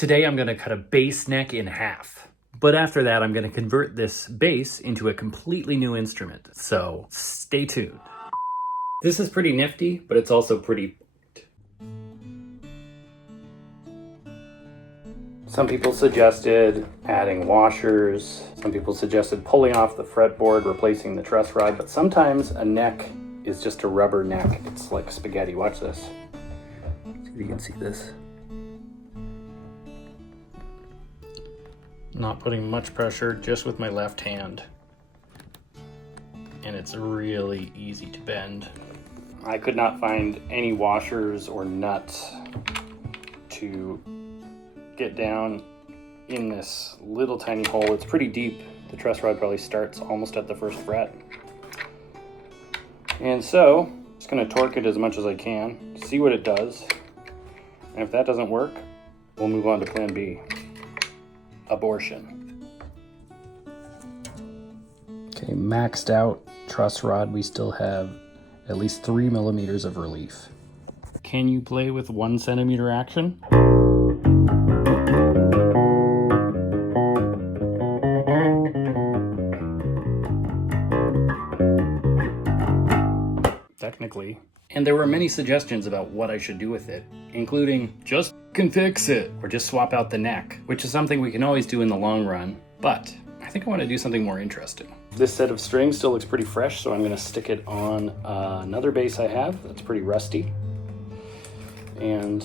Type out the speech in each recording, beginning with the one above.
Today I'm going to cut a bass neck in half. But after that, I'm going to convert this bass into a completely new instrument. So stay tuned. This is pretty nifty, but it's also pretty... Some people suggested adding washers. Some people suggested pulling off the fretboard, replacing the truss rod. But sometimes a neck is just a rubber neck. It's like spaghetti. Watch this. See if you can see this. Not putting much pressure, just with my left hand. And it's really easy to bend. I could not find any washers or nuts to get down in this little tiny hole. It's pretty deep. The truss rod probably starts almost at the first fret. And so, I'm just gonna torque it as much as I can, see what it does. And if that doesn't work, we'll move on to plan B. Abortion. Okay, maxed out truss rod, we still have at least 3 millimeters of relief. Can you play with 1 centimeter action? Technically. And there were many suggestions about what I should do with it, including just can fix it, or just swap out the neck, which is something we can always do in the long run, but I think I want to do something more interesting. This set of strings still looks pretty fresh, so I'm going to stick it on another bass I have that's pretty rusty. And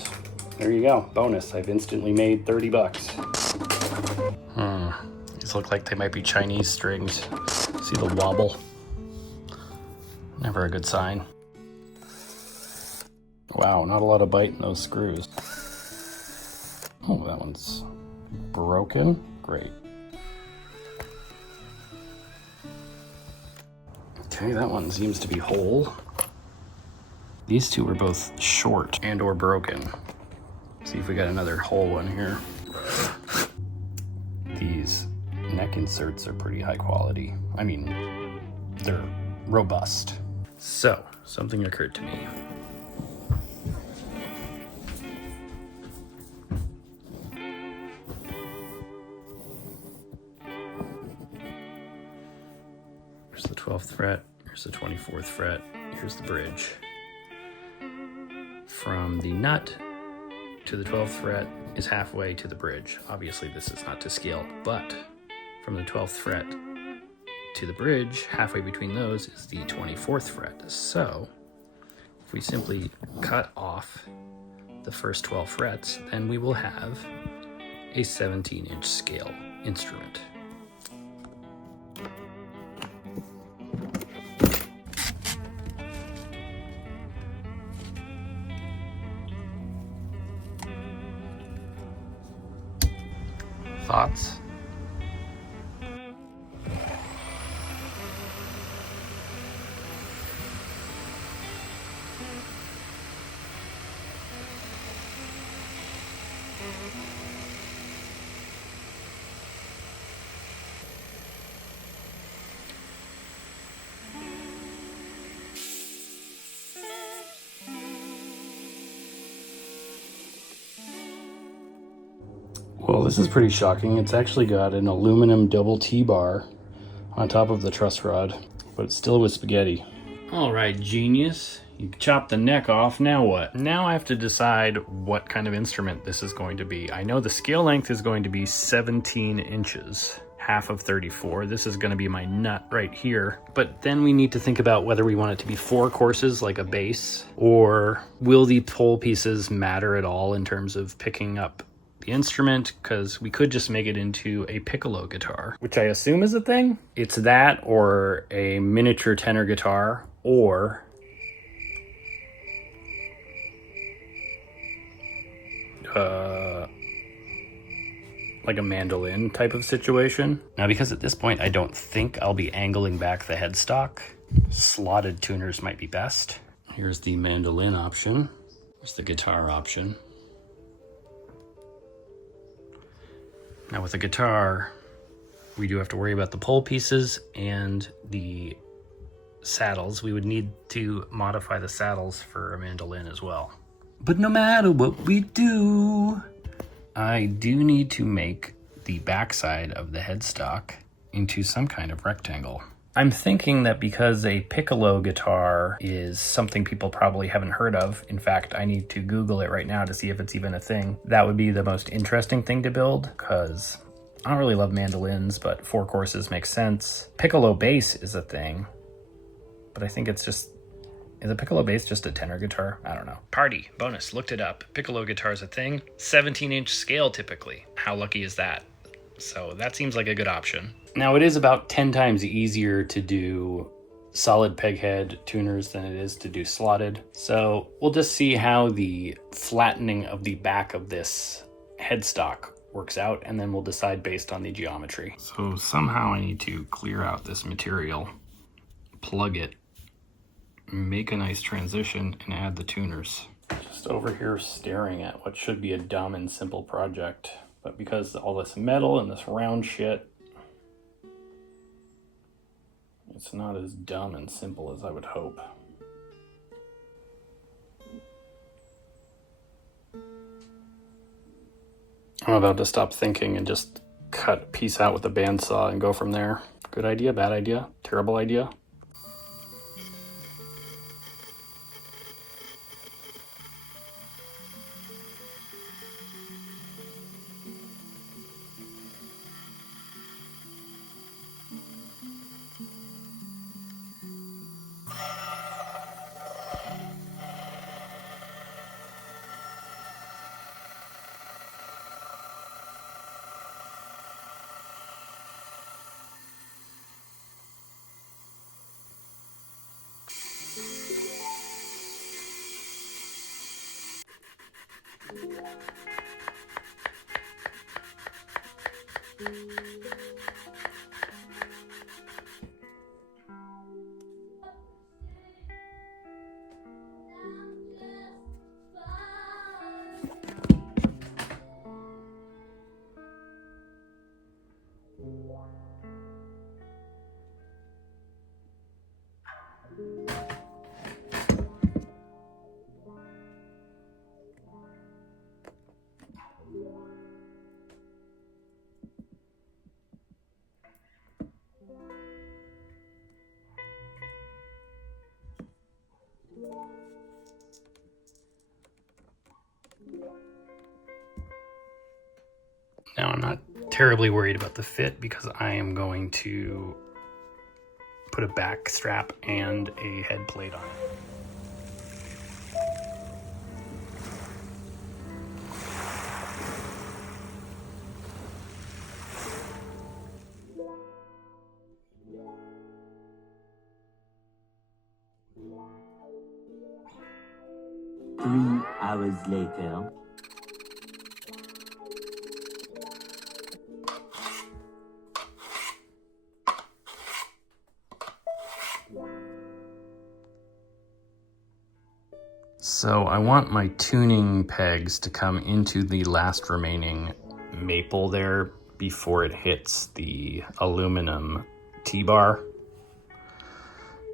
there you go, bonus. I've instantly made 30 bucks. These look like they might be Chinese strings. See the wobble? Never a good sign. Wow, not a lot of bite in those screws. Oh, that one's broken. Great. Okay, that one seems to be whole. These two are both short and or broken. See if we got another whole one here. These neck inserts are pretty high quality. I mean, they're robust. So, something occurred to me. Here's the 12th fret, here's the 24th fret, here's the bridge. From the nut to the 12th fret is halfway to the bridge. Obviously this is not to scale, but from the 12th fret to the bridge, halfway between those is the 24th fret. So if we simply cut off the first 12 frets, then we will have a 17-inch scale instrument. Thoughts? Well, this is pretty shocking. It's actually got an aluminum double T-bar on top of the truss rod, but it's still with spaghetti. All right, genius. You chop the neck off, now what? Now I have to decide what kind of instrument this is going to be. I know the scale length is going to be 17 inches, half of 34. This is gonna be my nut right here. But then we need to think about whether we want it to be 4 courses like a bass, or will the pole pieces matter at all in terms of picking up the instrument, because we could just make it into a Piccolo guitar, which I assume is a thing. It's that or a miniature tenor guitar, or like a mandolin type of situation. Now, because at this point I don't think I'll be angling back the headstock, slotted tuners might be best. Here's the mandolin option. Here's the guitar option. Now with the guitar, we do have to worry about the pole pieces and the saddles. We would need to modify the saddles for a mandolin as well. But no matter what we do, I do need to make the backside of the headstock into some kind of rectangle. I'm thinking that because a piccolo guitar is something people probably haven't heard of, in fact, I need to Google it right now to see if it's even a thing, that would be the most interesting thing to build, because I don't really love mandolins, but 4 courses makes sense. Piccolo bass is a thing, but I think it's just, is a piccolo bass just a tenor guitar? I don't know. Party, bonus, looked it up. Piccolo guitar is a thing, 17-inch scale typically. How lucky is that? So that seems like a good option. Now it is about 10 times easier to do solid peg head tuners than it is to do slotted. So we'll just see how the flattening of the back of this headstock works out, and then we'll decide based on the geometry. So somehow I need to clear out this material, plug it, make a nice transition, and add the tuners. Just over here staring at what should be a dumb and simple project, but because all this metal and this round shit, it's not as dumb and simple as I would hope. I'm about to stop thinking and just cut a piece out with a bandsaw and go from there. Good idea, bad idea, terrible idea? Now I'm not terribly worried about the fit because I am going to put a back strap and a head plate on it. Three hours later. So I want my tuning pegs to come into the last remaining maple there before it hits the aluminum T-bar.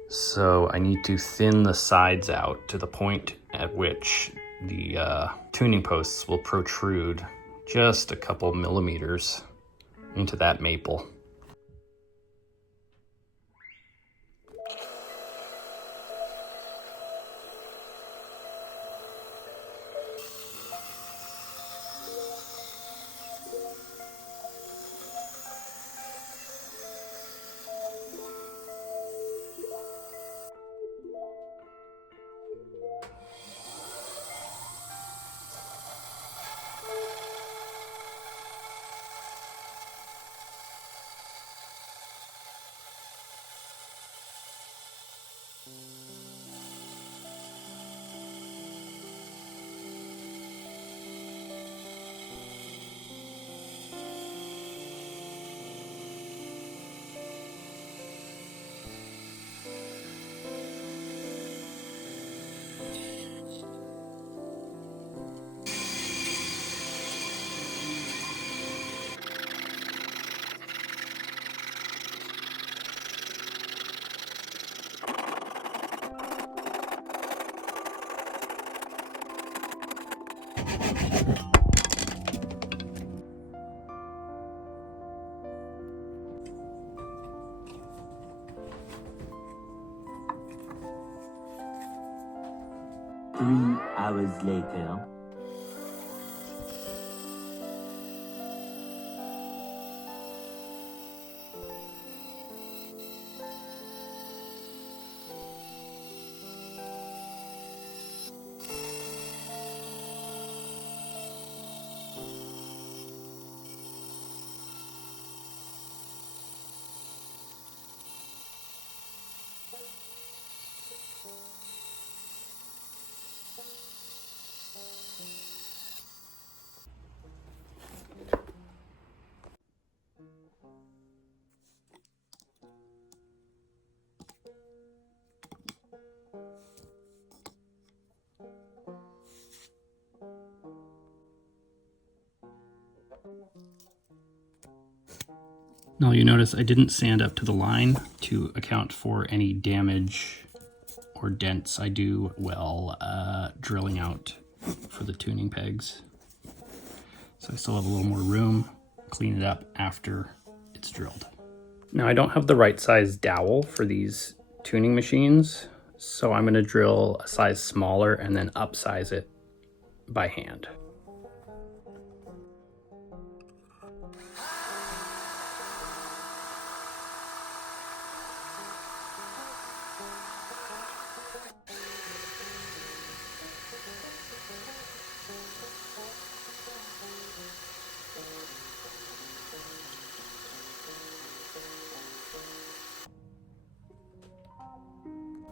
So I need to thin the sides out to the point at which the tuning posts will protrude just a couple millimeters into that maple. 3 hours later. Now you notice I didn't sand up to the line to account for any damage or dents I do while drilling out for the tuning pegs. So I still have a little more room, clean it up after it's drilled. Now I don't have the right size dowel for these tuning machines, so I'm gonna drill a size smaller and then upsize it by hand.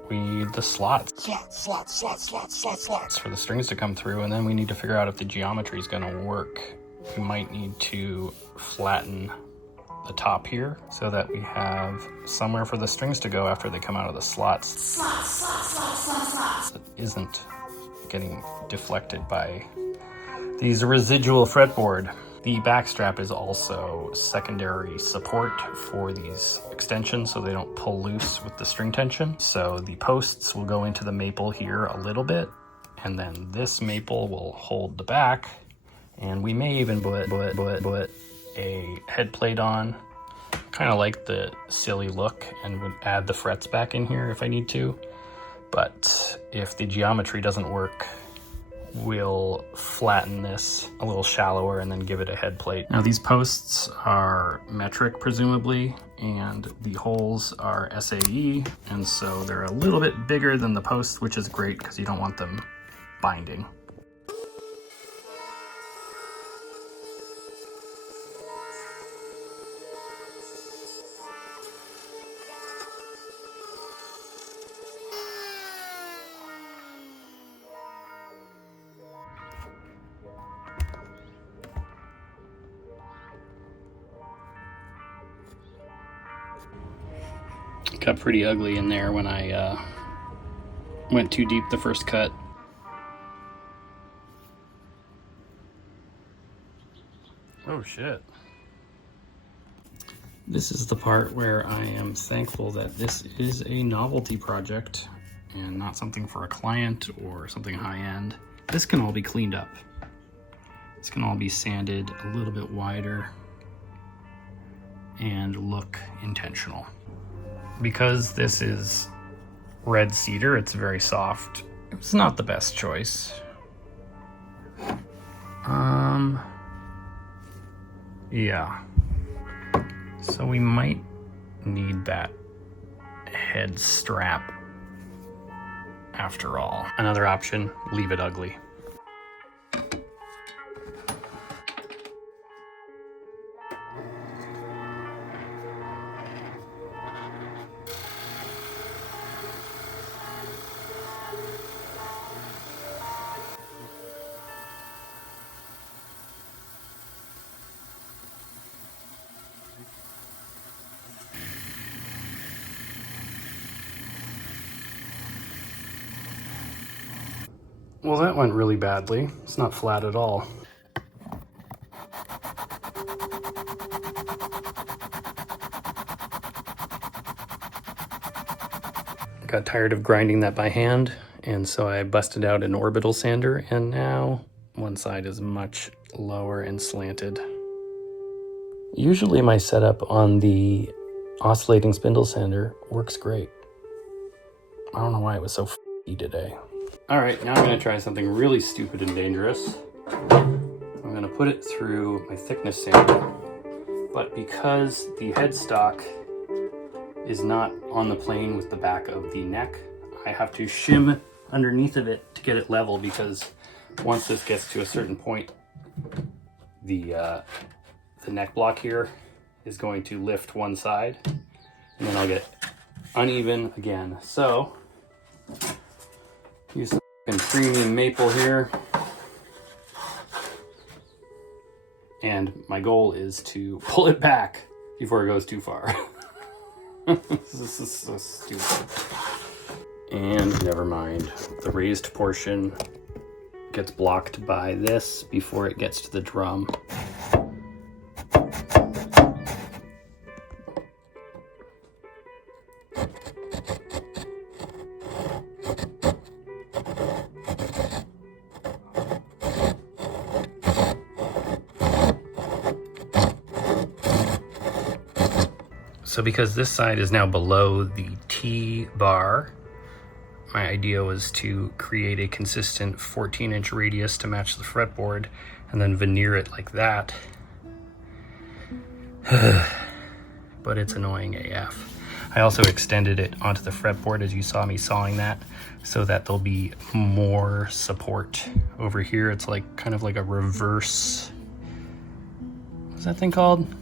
We need the slots for the strings to come through, and then we need to figure out if the geometry is going to work. We might need to flatten the top here so that we have somewhere for the strings to go after they come out of the slots. That isn't getting deflected by these residual fretboard. The backstrap is also secondary support for these extensions so they don't pull loose with the string tension. So the posts will go into the maple here a little bit, and then this maple will hold the back, and we may even put a head plate on. Kind of like the silly look, and would add the frets back in here if I need to. But if the geometry doesn't work, we'll flatten this a little shallower and then give it a head plate. Now these posts are metric presumably, and the holes are SAE, and so they're a little bit bigger than the posts, which is great because you don't want them binding. Got pretty ugly in there when I went too deep the first cut. Oh shit. This is the part where I am thankful that this is a novelty project and not something for a client or something high-end. This can all be cleaned up. This can all be sanded a little bit wider and look intentional. Because this is red cedar, it's very soft. It's not the best choice. Yeah. So we might need that head strap after all. Another option, leave it ugly. Well, that went really badly. It's not flat at all. Got tired of grinding that by hand, and so I busted out an orbital sander, and now one side is much lower and slanted. Usually my setup on the oscillating spindle sander works great. I don't know why it was so f***y today. All right, now I'm gonna try something really stupid and dangerous. I'm gonna put it through my thickness sander, but because the headstock is not on the plane with the back of the neck, I have to shim underneath of it to get it level, because once this gets to a certain point, the neck block here is going to lift one side, and then I'll get uneven again. So use some premium maple here, and my goal is to pull it back before it goes too far. This is so stupid. And never mind, the raised portion gets blocked by this before it gets to the drum. So because this side is now below the T bar, my idea was to create a consistent 14-inch radius to match the fretboard and then veneer it like that. But it's annoying AF. I also extended it onto the fretboard, as you saw me sawing that, so that there'll be more support over here. It's like kind of like a reverse, what's that thing called?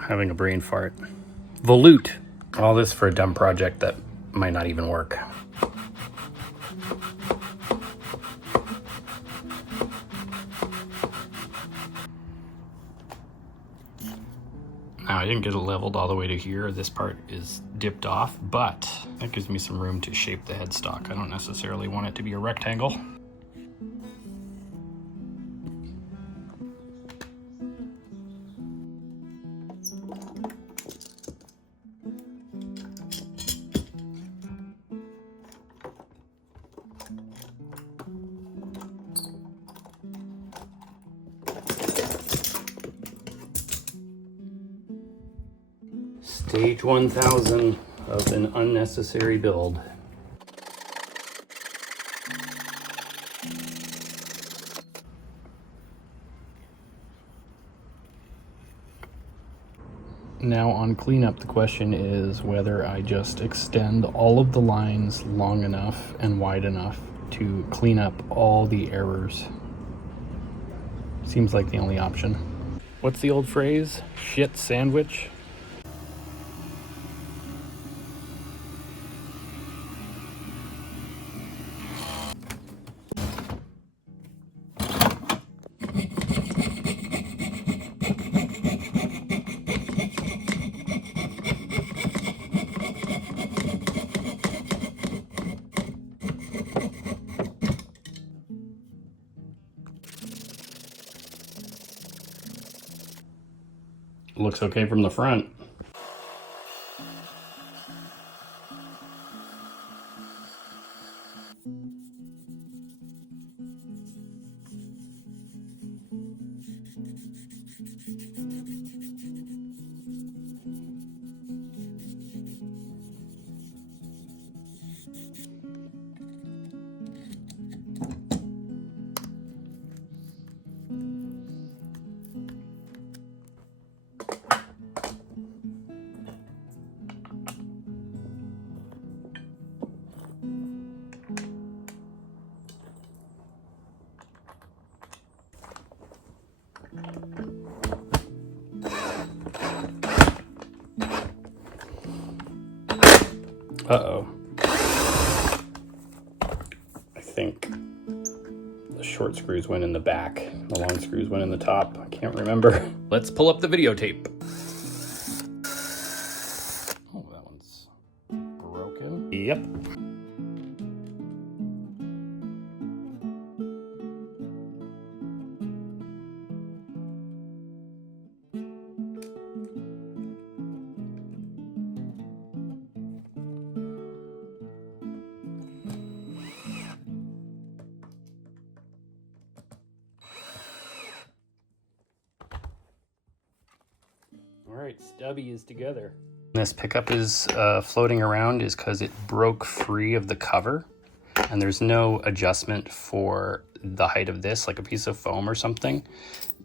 Having a brain fart. Volute. All this for a dumb project that might not even work. Now I didn't get it leveled all the way to here. This part is dipped off, but that gives me some room to shape the headstock. I don't necessarily want it to be a rectangle. Stage 1000 of an unnecessary build. Now on cleanup, the question is whether I just extend all of the lines long enough and wide enough to clean up all the errors. Seems like the only option. What's the old phrase? Shit sandwich? Looks okay from the front. Uh-oh. I think the short screws went in the back. The long screws went in the top. I can't remember. Let's pull up the videotape. Oh, that one's broken. Yep. All right, stubby is together. This pickup is floating around is because it broke free of the cover, and there's no adjustment for the height of this, like a piece of foam or something.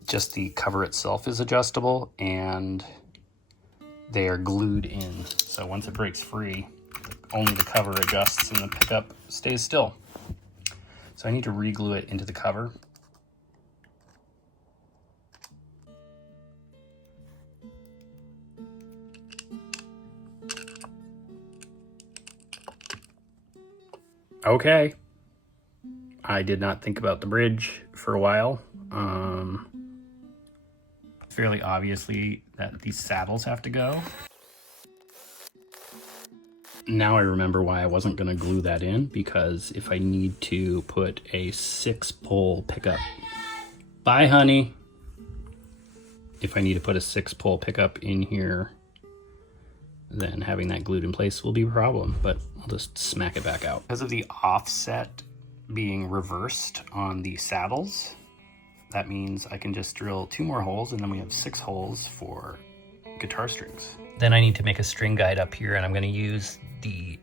Just the cover itself is adjustable, and they are glued in. So once it breaks free, only the cover adjusts and the pickup stays still. So I need to re-glue it into the cover. Okay. I did not think about the bridge for a while. Fairly obviously that these saddles have to go. Now I remember why I wasn't going to glue that in, because if I need to put a 6-pole pickup, bye honey. If I need to put a 6-pole pickup in here, then having that glued in place will be a problem, but I'll just smack it back out. Because of the offset being reversed on the saddles, that means I can just drill 2 more holes, and then we have 6 holes for guitar strings. Then I need to make a string guide up here, and I'm going to use the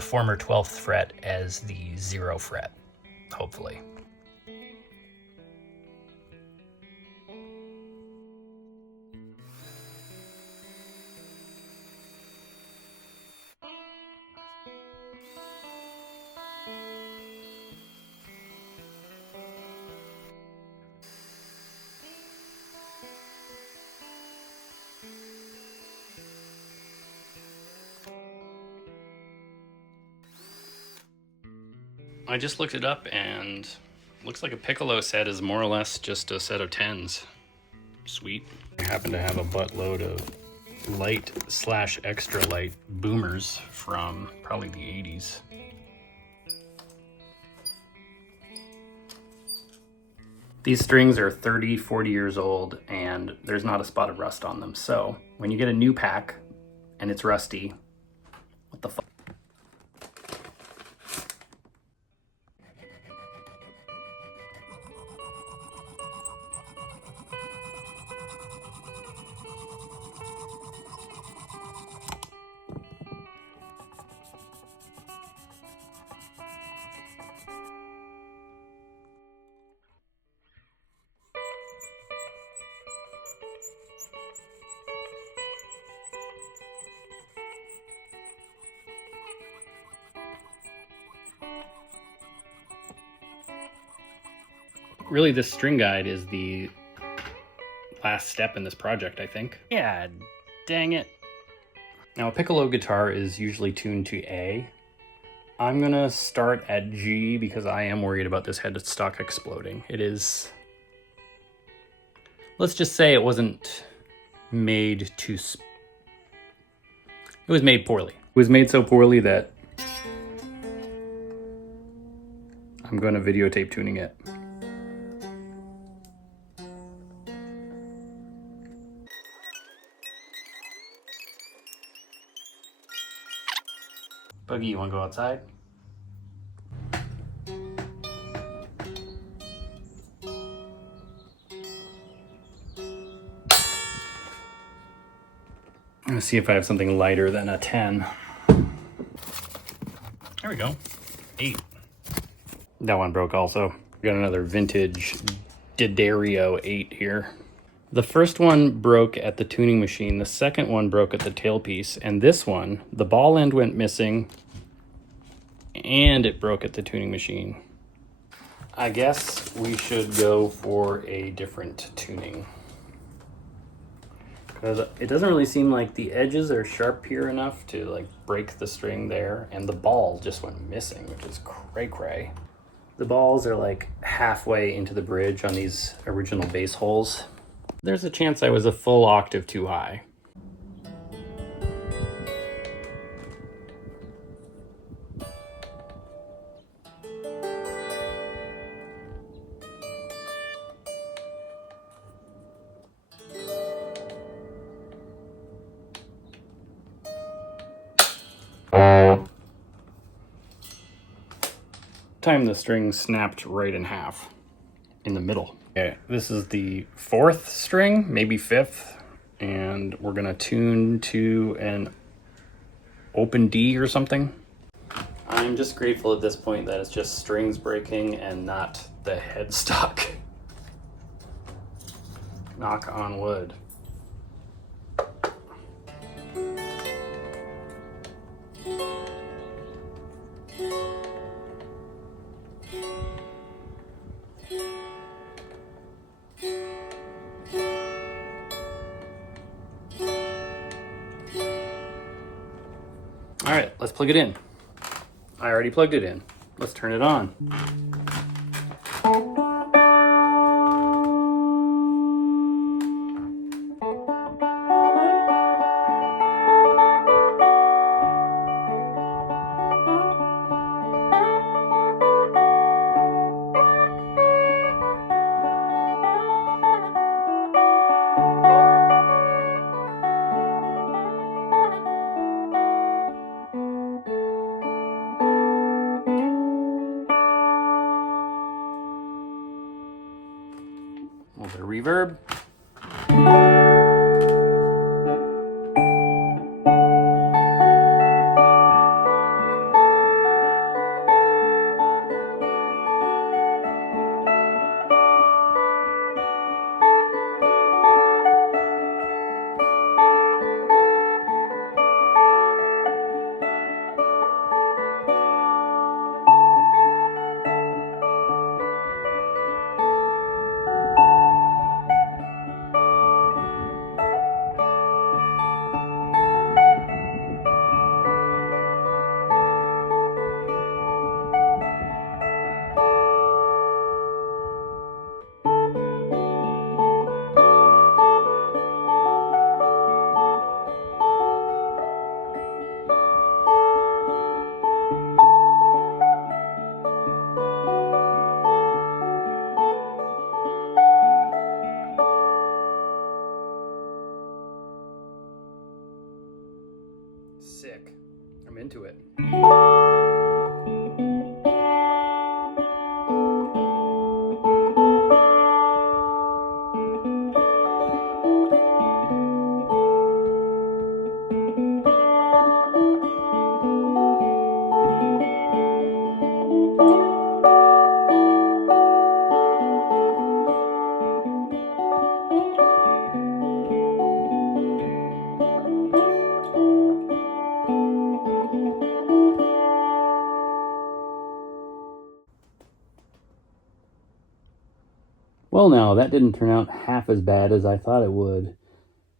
former 12th fret as the 0 fret, hopefully. I just looked it up, and looks like a Piccolo set is more or less just a set of 10s. Sweet. I happen to have a buttload of light / extra light boomers from probably the 80s. These strings are 30, 40 years old, and there's not a spot of rust on them. So when you get a new pack and it's rusty, what the fuck? Really, this string guide is the last step in this project, I think. Yeah, dang it. Now, a Piccolo guitar is usually tuned to A. I'm gonna start at G because I am worried about this headstock exploding. It is... Let's just say it wasn't made to... It was made poorly. It was made so poorly that I'm gonna videotape tuning it. Buggy, you wanna go outside? Let's see if I have something lighter than a 10. There we go. 8. That one broke also. Got another vintage D'Addario 8 here. The first one broke at the tuning machine. The second one broke at the tailpiece. And this one, the ball end went missing and it broke at the tuning machine. I guess we should go for a different tuning, because it doesn't really seem like the edges are sharp here enough to like break the string there, and the ball just went missing, which is cray cray. The balls are like halfway into the bridge on these original bass holes. There's a chance I was a full octave too high. Time the string snapped right in half in the middle. Okay, this is the 4th string, maybe 5th. and we're gonna tune to an open D or something. I'm just grateful at this point that it's just strings breaking and not the headstock. Knock on wood. All right, let's plug it in. I already plugged it in. Let's turn it on. A little bit of reverb. Sick. I'm into it. Well, now, that didn't turn out half as bad as I thought it would.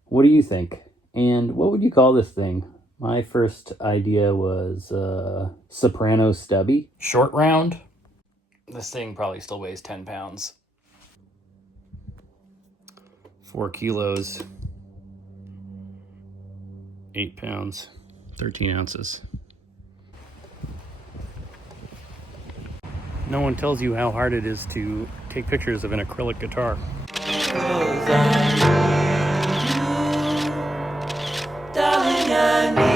What do you think? And what would you call this thing? My first idea was soprano stubby. Short round. This thing probably still weighs 10 pounds. 4 kilos. 8 pounds. 13 ounces. No one tells you how hard it is to take pictures of an acrylic guitar. Darling, I need